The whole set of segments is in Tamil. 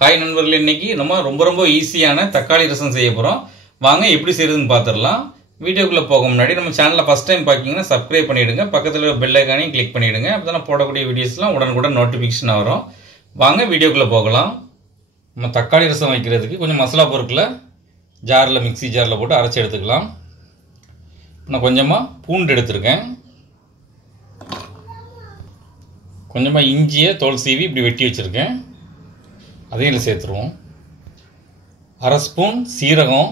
ஹாய் நண்பர்களே, இன்னைக்கு நம்ம ரொம்ப ஈஸியான தக்காளி ரசம் செய்ய போறோம். வாங்க எப்படி செய்யறதுன்னு பார்த்துடலாம். வீடியோக்குள்ள போக முன்னாடி நம்ம சேனலை ஃபர்ஸ்ட் டைம் பார்க்கீங்கன்னா சப்ஸ்கிரைப் பண்ணிடுங்க. பக்கத்துல இருக்க பெல் ஐகானையும் கிளிக் பண்ணிடுங்க. அப்பதான் போடக்கூடிய வீடியோஸ்லாம் உடனுக்குடன் நோட்டிஃபிகேஷன் வரும். வாங்க வீடியோக்குள்ள போகலாம். நம்ம தக்காளி ரசம் வைக்கிறதுக்கு கொஞ்சம் மசாலா பொருட்களை மிக்ஸி ஜாரில் போட்டு அரைச்சி எடுத்துக்கலாம். நான் கொஞ்சமாக பூண்டு எடுத்துருக்கேன். கொஞ்சமாக இஞ்சியை தோல் சீவி இப்படி வெட்டி வச்சுருக்கேன். அதையும் சேர்த்துருவோம். அரை ஸ்பூன் சீரகம்,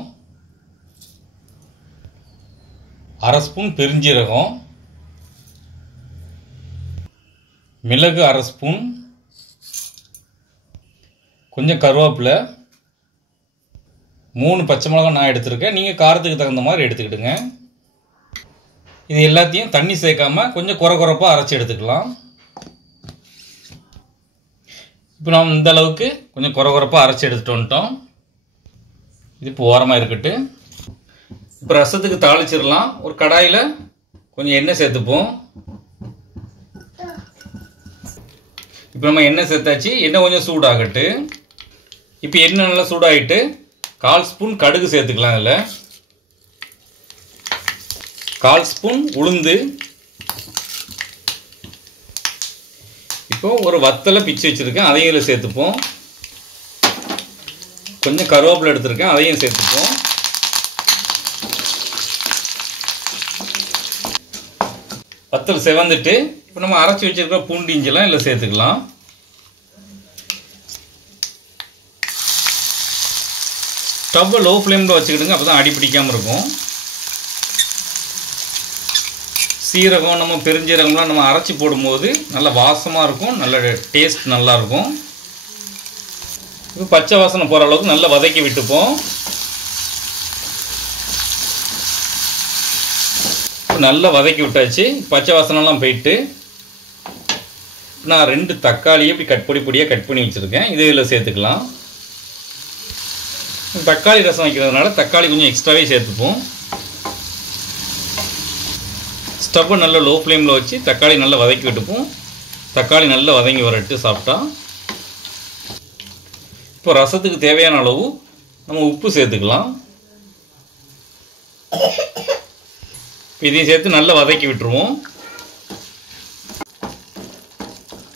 அரை ஸ்பூன் பெருஞ்சீரகம், மிளகு அரை ஸ்பூன், கொஞ்சம் கருவேப்பிலை, 3 பச்சை மிளகாய் நான் எடுத்துருக்கேன். நீங்கள் காரத்துக்கு தகுந்த மாதிரி எடுத்துக்கிடுங்க. இது எல்லாத்தையும் தண்ணி சேர்க்காம கொஞ்சம் குறைப்பாக அரைச்சி எடுத்துக்கலாம். இப்போ நாம் இந்த அளவுக்கு கொஞ்சம் குறைப்பாக அரைச்சி எடுத்துட்டு வந்துட்டோம். இது இப்போ ஓரமாக இருக்கட்டு. இப்போ ரசத்துக்கு தாளிச்சிடலாம். ஒரு கடாயில் கொஞ்சம் எண்ணெய் சேர்த்துப்போம். இப்போ நம்ம எண்ணெய் சேர்த்தாச்சு. எண்ணெய் கொஞ்சம் சூடாகட்டு. இப்போ எண்ணெய் நல்லா சூடாகிட்டு 1/4 ஸ்பூன் கடுகு சேர்த்துக்கலாம். அதில் 1/4 ஸ்பூன் உளுந்து, இப்போ ஒரு வத்தலை பிச்சு வச்சுருக்கேன், அதையும் இதில் சேர்த்துப்போம். கொஞ்சம் கருவேப்பிலை எடுத்துருக்கேன், அதையும் சேர்த்துப்போம். வத்தல் செவந்துட்டு இப்போ நம்ம அரைச்சி வச்சுருக்க பூண்டு இஞ்சிலாம் இதில் சேர்த்துக்கலாம். ஸ்டவ்வை லோ ஃப்ளேமில் வச்சுக்கிடுங்க, அப்போ தான் அடி பிடிக்காமல் இருக்கும். சீரகம், நம்ம பெருஞ்சீரகம்லாம் நம்ம அரைச்சி போடும்போது நல்ல வாசமாக இருக்கும், நல்ல டேஸ்ட் நல்லாயிருக்கும். இப்போ பச்சை வாசனை போகிற அளவுக்கு நல்லா வதக்கி விட்டுப்போம். நல்லா வதக்கி விட்டாச்சு. பச்சை வாசனைலாம் போயிட்டு நான் 2 தக்காளியை இப்படி பொடியாக கட் பண்ணி வச்சுருக்கேன். இதில் சேர்த்துக்கலாம். தக்காளி ரசம் வைக்கிறதுனால தக்காளி கொஞ்சம் எக்ஸ்ட்ராவே சேர்த்துப்போம். ஸ்டவ்வை நல்லா லோ ஃப்ளேமில் வச்சு தக்காளி நல்லா வதக்கி விட்டுப்போம். தக்காளி நல்லா வதங்கி வரட்டு சாப்பிட்டா. இப்போ ரசத்துக்கு தேவையான அளவு நம்ம உப்பு சேர்த்துக்கலாம். இதையும் சேர்த்து நல்லா வதக்கி விட்டுருவோம்.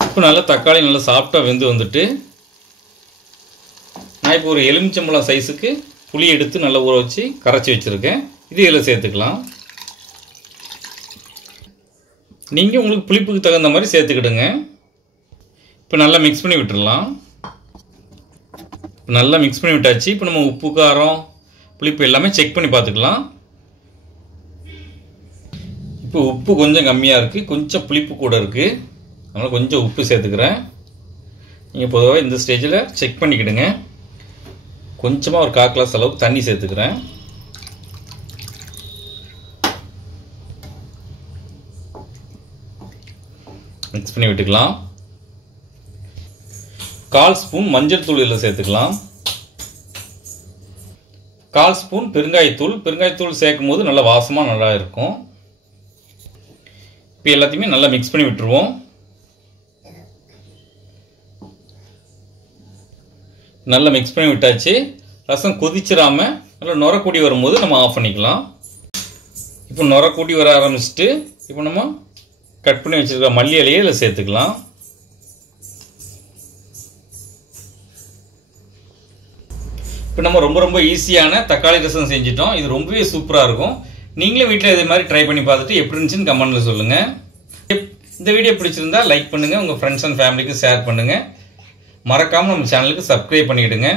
இப்போ நல்லா தக்காளி நல்லா சாஃப்டாக வெந்து வந்துட்டு நான் இப்போ ஒரு எலுமிச்சம்பழம் சைஸுக்கு புளி எடுத்து நல்லா ஊற வச்சு கரைச்சி வச்சுருக்கேன். இது இதில் சேர்த்துக்கலாம். நீங்கள் உங்களுக்கு புளிப்புக்கு தகுந்த மாதிரி சேர்த்துக்கிடுங்க. இப்போ நல்லா மிக்ஸ் பண்ணி விட்டுடலாம். நல்லா மிக்ஸ் பண்ணி விட்டாச்சு. இப்போ நம்ம உப்பு, காரம், புளிப்பு எல்லாமே செக் பண்ணி பார்த்துக்கலாம். இப்போ உப்பு கொஞ்சம் கம்மியாக இருக்குது, கொஞ்சம் புளிப்பு கூட இருக்குது. அதனால் கொஞ்சம் உப்பு சேர்த்துக்கிறேன். நீங்கள் பொதுவாக இந்த ஸ்டேஜில் செக் பண்ணிக்கிடுங்க. கொஞ்சமாக ஒரு 1/4 கிளாஸ் அளவுக்கு தண்ணி சேர்த்துக்கிறேன். மிக்ஸ் பண்ணி விட்டுக்கலாம். 1/4 ஸ்பூன் மஞ்சள் தூள் இதில் சேர்த்துக்கலாம். 1/4 ஸ்பூன் பெருங்காயத்தூள் சேர்க்கும் போது நல்ல வாசமாக நல்லா இருக்கும். இப்போ எல்லாத்தையுமே நல்லா மிக்ஸ் பண்ணி விட்டுருவோம். நல்லா மிக்ஸ் பண்ணி விட்டாச்சு. ரசம் கொதிச்சிடாமல் நல்லா நுரக்கூடி வரும்போது நம்ம ஆஃப் பண்ணிக்கலாம். இப்போ நுரக்கூடி வர ஆரம்பிச்சுட்டு இப்போ நம்ம கட் பண்ணி வச்சுருக்க மல்லி இலையை இதில் சேர்த்துக்கலாம். இப்போ நம்ம ரொம்ப ஈஸியான தக்காளி ரசம் செஞ்சிட்டோம். இது ரொம்பவே சூப்பராக இருக்கும். நீங்களும் வீட்டில் இதே மாதிரி ட்ரை பண்ணி பார்த்துட்டு எப்படி இருந்துச்சுன்னு கமெண்ட்டில் சொல்லுங்கள். இந்த வீடியோ பிடிச்சிருந்தா லைக் பண்ணுங்கள், உங்கள் ஃப்ரெண்ட்ஸ் அண்ட் ஃபேமிலிக்கு ஷேர் பண்ணுங்கள். மறக்காமல் நம்ம சேனலுக்கு சப்ஸ்கிரைப் பண்ணிவிடுங்க.